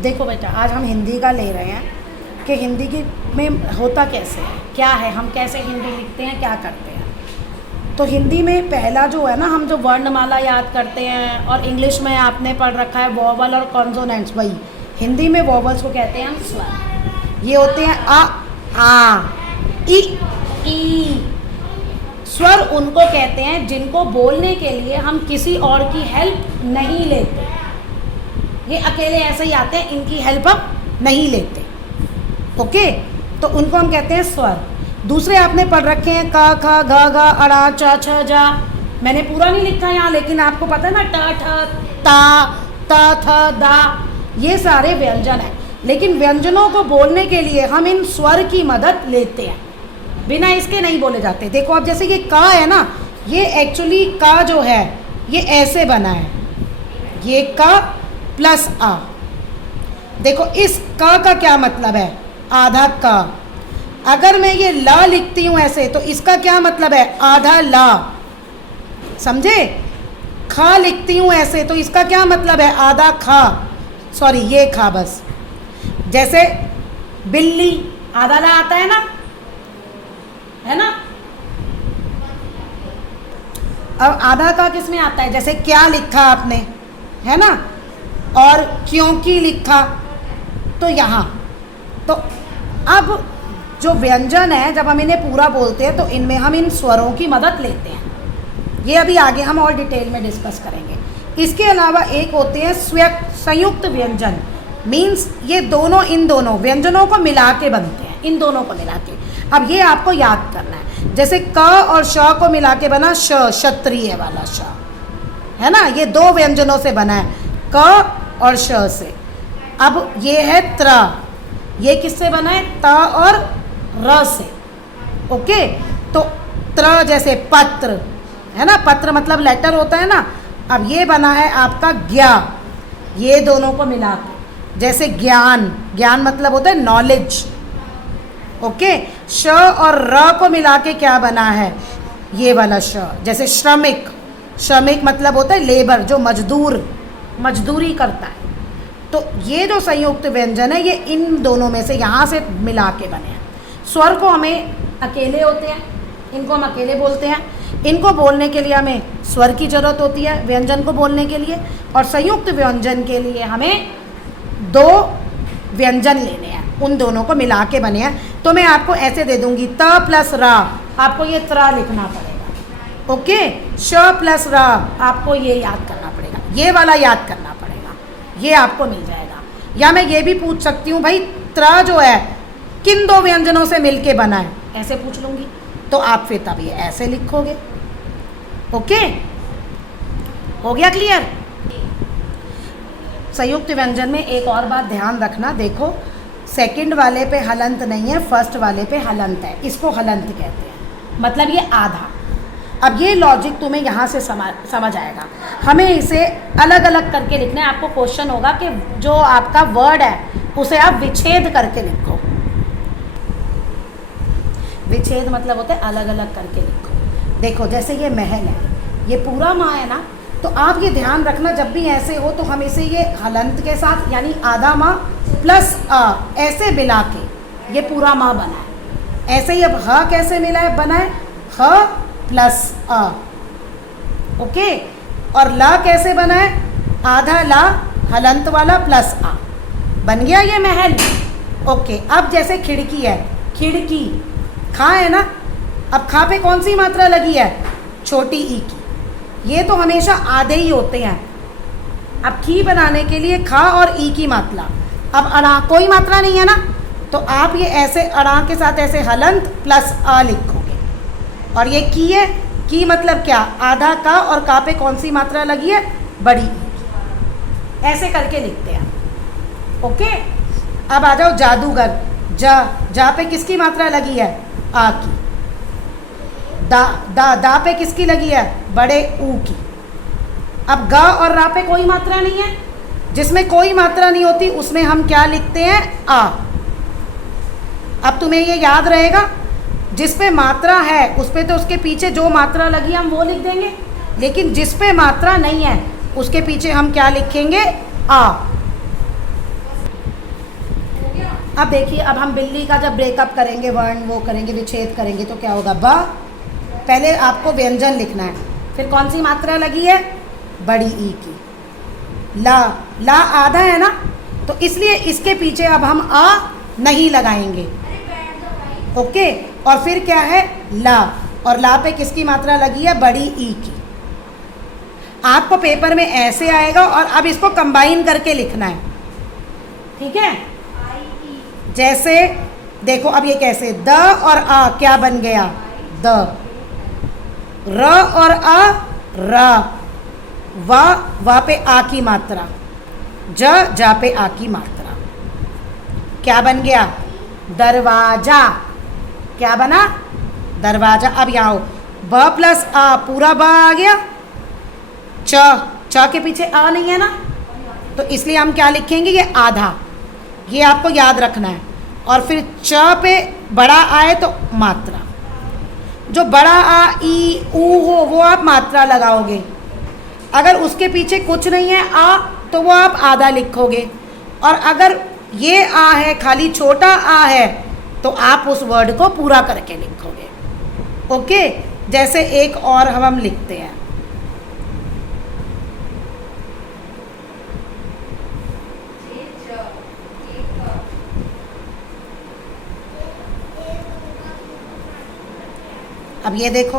देखो बेटा, आज हम हिंदी का ले रहे हैं कि हिंदी की में होता कैसे है, क्या है, हम कैसे हिंदी लिखते हैं, क्या करते हैं। तो हिंदी में पहला जो है ना, हम जो वर्णमाला याद करते हैं, और इंग्लिश में आपने पढ़ रखा है वोवल और कॉन्सोनेंट्स, वही हिंदी में वोवल्स को कहते हैं हम स्वर। ये होते हैं आ ई ई। स्वर उनको कहते हैं जिनको बोलने के लिए हम किसी और की हेल्प नहीं लेते। ये अकेले ऐसे ही आते हैं, इनकी हेल्प हम नहीं लेते। ओके, तो उनको हम कहते हैं स्वर। दूसरे आपने पढ़ रखे हैं का, खा, घा, घा, अड़ा, चा, छ, जा। मैंने पूरा नहीं लिखा यहाँ, लेकिन आपको पता है ना, ट, ठ, ता, ता, थ, दा, ये सारे व्यंजन हैं। लेकिन व्यंजनों को बोलने के लिए हम इन स्वर की मदद लेते हैं, बिना इसके नहीं बोले जाते। देखो अब जैसे ये का है ना, ये एक्चुअली का जो है ये ऐसे बना है, ये का प्लस आ। देखो इस का क्या मतलब है, आधा का। अगर मैं ये ला लिखती हूँ ऐसे, तो इसका क्या मतलब है, आधा ला। समझे? खा लिखती हूँ ऐसे, तो इसका क्या मतलब है, आधा खा। सॉरी, ये खा बस। जैसे बिल्ली, आधा ला आता है ना, है ना। अब आधा का किस में आता है, जैसे क्या लिखा आपने, है ना, और क्योंकि लिखा, तो यहाँ। तो अब जो व्यंजन है, जब हम इन्हें पूरा बोलते हैं, तो इनमें हम इन स्वरों की मदद लेते हैं। ये अभी आगे हम और डिटेल में डिस्कस करेंगे। इसके अलावा एक होते हैं संयुक्त व्यंजन, मीन्स ये दोनों, इन दोनों व्यंजनों को मिला के बनते हैं, इन दोनों को मिला के। अब ये आपको याद करना है, जैसे क और श को मिला के बना श, क्षत्रिय वाला श, है ना। ये दो व्यंजनों से बना है, क और श से। अब ये है त्र, ये किससे बना है, त और र से। ओके, तो त्र जैसे पत्र, है ना, पत्र मतलब लेटर होता है ना। अब ये बना है आपका ज्ञा, ये दोनों को मिला के। जैसे ज्ञान, ज्ञान मतलब होता है नॉलेज। ओके, श और र को मिला के क्या बना है, ये वाला श। जैसे श्रमिक, श्रमिक मतलब होता है लेबर, जो मजदूर, मजदूरी करता है। तो ये जो संयुक्त व्यंजन है, ये इन दोनों में से, यहाँ से मिला के बने हैं। स्वर को हमें अकेले होते हैं, इनको हम अकेले बोलते हैं। इनको बोलने के लिए हमें स्वर की ज़रूरत होती है, व्यंजन को बोलने के लिए। और संयुक्त व्यंजन के लिए हमें दो व्यंजन लेने हैं, उन दोनों को मिला के बने हैं। तो मैं आपको ऐसे दे दूंगी, त प्लस रा, आपको ये त्र लिखना पड़ेगा। ओके, श प्लस रा, आपको ये याद करना पड़ेगा, ये वाला याद करना पड़ेगा, ये आपको मिल जाएगा। या मैं ये भी पूछ सकती हूँ, भाई त्र जो है किन दो व्यंजनों से मिलके बना है, ऐसे पूछ लूँगी, तो आप फिर तब ये ऐसे लिखोगे। ओके, हो गया क्लियर? संयुक्त व्यंजन में एक और बात ध्यान रखना, देखो सेकंड वाले पे हलंत नहीं है, फर्स्ट वाले पे हलंत है, इसको हलंत कहते हैं, मतलब ये आधा। अब ये लॉजिक तुम्हें यहाँ से समझ आएगा। हमें इसे अलग अलग करके लिखना है। आपको क्वेश्चन होगा कि जो आपका वर्ड है उसे आप विच्छेद करके लिखो। विच्छेद मतलब होता है अलग अलग करके लिखो। देखो जैसे ये महल है, ये पूरा माँ है ना, तो आप ये ध्यान रखना, जब भी ऐसे हो तो हम इसे ये हलंत के साथ, यानी आधा माँ प्लस अ, ऐसे मिला के ये पूरा माँ बना है। ऐसे ही अब ह कैसे मिला है, बना है ह प्लस अ। ओके, और ला कैसे बना है, आधा ला हलंत वाला प्लस आ, बन गया ये महल। ओके, अब जैसे खिड़की है, खिड़की खा है ना, अब खा पे कौन सी मात्रा लगी है, छोटी ई की। ये तो हमेशा आधे ही होते हैं। अब खी बनाने के लिए खा और ई की मात्रा, अब अड़ा कोई मात्रा नहीं है ना, तो आप ये ऐसे अड़ा के साथ ऐसे हलंत प्लस आ लिखोगे। और ये की है, की मतलब क्या, आधा का और का पे कौन सी मात्रा लगी है, बड़ी ई। ऐसे करके लिखते हैं। ओके, अब आ जाओ जादूगर, जा पे किसकी मात्रा लगी है, आ की। दा पे किसकी लगी है, बड़े ऊ की। अब गा और रा पे कोई मात्रा नहीं है, जिसमें कोई मात्रा नहीं होती उसमें हम क्या लिखते हैं, आ। अब तुम्हें ये याद रहेगा, जिस पे मात्रा है उस पे तो उसके पीछे जो मात्रा लगी हम वो लिख देंगे, लेकिन जिस पे मात्रा नहीं है उसके पीछे हम क्या लिखेंगे, आ। अब देखिए, अब हम बिल्ली का जब ब्रेकअप करेंगे, वर्ण वो करेंगे, विच्छेद करेंगे, तो क्या होगा? ब, पहले आपको व्यंजन लिखना है, फिर कौन सी मात्रा लगी है? बड़ी ई की। ला, ला आधा है ना, तो इसलिए इसके पीछे अब हम अ नहीं लगाएंगे। ओके, और फिर क्या है? ला, और ला पे किसकी मात्रा लगी है? बड़ी ई की। आपको पेपर में ऐसे आएगा और अब इसको कंबाइन करके लिखना है, ठीक है? जैसे देखो, अब ये कैसे, द और अ क्या बन गया? द। र और अ, र। वा पे आ की मात्रा, ज, जा पे आ की मात्रा, क्या बन गया? दरवाजा। क्या बना? दरवाजा। अब यहाँ हो, ब प्लस आ, पूरा ब आ गया। च के पीछे आ नहीं है ना, तो इसलिए हम क्या लिखेंगे? ये आधा। ये आपको याद रखना है। और फिर च पे बड़ा आए तो मात्रा, जो बड़ा आ, ई, ऊ हो, वो आप मात्रा लगाओगे। अगर उसके पीछे कुछ नहीं है आ, तो वो आप आधा लिखोगे। और अगर ये आ है, खाली छोटा आ है, तो आप उस वर्ड को पूरा करके लिखोगे। ओके, जैसे एक और हम लिखते हैं, अब ये देखो,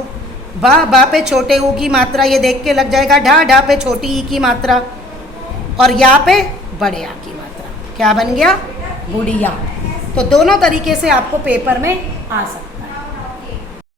बा पे छोटे ऊ की मात्रा, ये देख के लग जाएगा। ढा पे छोटी ई की मात्रा, और या पे बड़े आ की मात्रा, क्या बन गया? गुड़िया। तो दोनों तरीके से आपको पेपर में आ सकता है।